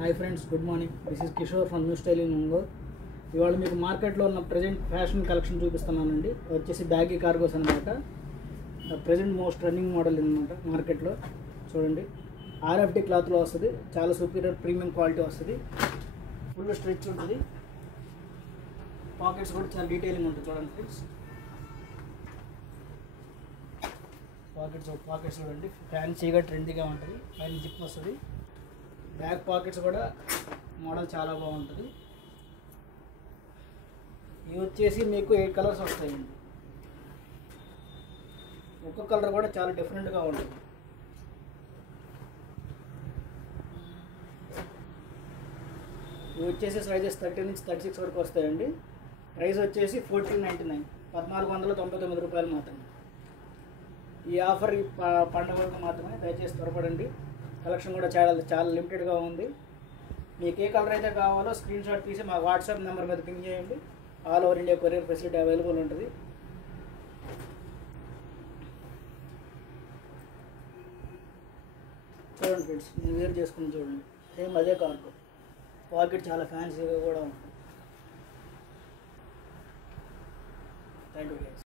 Hi friends, good morning. This is Kishore from new style in Ongole. ఇవాళ మీకు మార్కెట్లో ఉన్న ప్రజెంట్ ఫ్యాషన్ కలెక్షన్ చూపిస్తున్నానండి. వచ్చేసి బ్యాగీ కార్గోస్ అనమాట. ప్రజెంట్ మోస్ట్ రన్నింగ్ మోడల్ అనమాట మార్కెట్లో. చూడండి, ఆర్ఎఫ్డి క్లాత్లో వస్తుంది. చాలా సూపీరియర్ ప్రీమియం క్వాలిటీ వస్తుంది. ఫుల్ స్ట్రెచ్ ఉంటుంది. పాకెట్స్ కూడా చాలా డీటెయిలింగ్ ఉంటుంది. చూడండి ఫ్రెండ్స్, పాకెట్స్ చూడండి, ఫ్యాన్సీగా ట్రెండీగా ఉంటుంది. పైన జిప్ వస్తుంది. బ్యాక్ పాకెట్స్ కూడా మోడల్ చాలా బాగుంటుంది. ఇవి వచ్చేసి మీకు 8 కలర్స్ వస్తాయండి. ఒక్కొక్క కలర్ కూడా చాలా డిఫరెంట్గా ఉంటుంది. ఇవి వచ్చేసి సైజెస్ 30 నుంచి 36 వరకు వస్తాయండి. ప్రైస్ వచ్చేసి 1499, 1499 రూపాయలు మాత్రమే. ఈ ఆఫర్ ఈ పండుగలకు మాత్రమే. దయచేసి త్వరపడండి. కలెక్షన్ కూడా చాలా లిమిటెడ్గా ఉంది. మీకు ఏ కలర్ అయితే కావాలో స్క్రీన్ షాట్ తీసి మా వాట్సాప్ నెంబర్ మీద పింక్ చేయండి. All over India courier facility available ఉంటుంది. చూడండి ఫ్రెండ్స్, నేను వేర్ చేసుకుని చూడండి. సేమ్ అదే కార్గో. పాకెట్ చాలా ఫ్యాన్సీగా కూడా ఉంటుంది. Thank you.